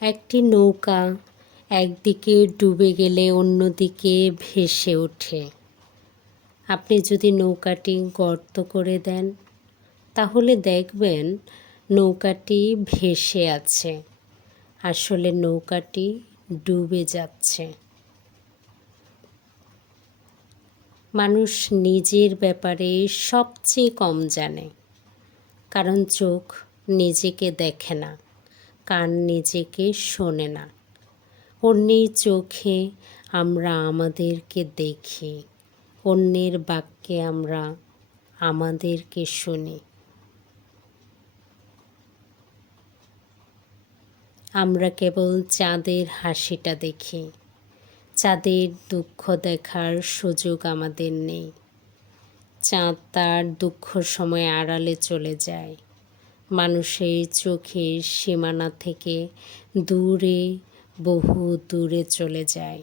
একটি নৌকা একদিকে ডুবে গেলে অন্যদিকে ভেসে ওঠে। আপনি যদি নৌকাটি গর্ত করে দেন তাহলে দেখবেন নৌকাটি ভেসে আছে, আসলে নৌকাটি ডুবে যাচ্ছে। মানুষ নিজের ব্যাপারে সবচেয়ে কম জানে, কারণ চোখ নিজেকে দেখে না, কান নিজেকে শোনে না। অন্যের চোখে আমরা আমাদেরকে দেখি, অন্যের বাক্যে আমরা আমাদেরকে শুনি। আমরা কেবল চাঁদের হাসিটা দেখি, চাঁদের দুঃখ দেখার সুযোগ আমাদের নেই। চাঁদ তার দুঃখ সময় আড়ালে চলে যায়, মানুষের চোখের সীমানা থেকে দূরে, বহু দূরে চলে যায়।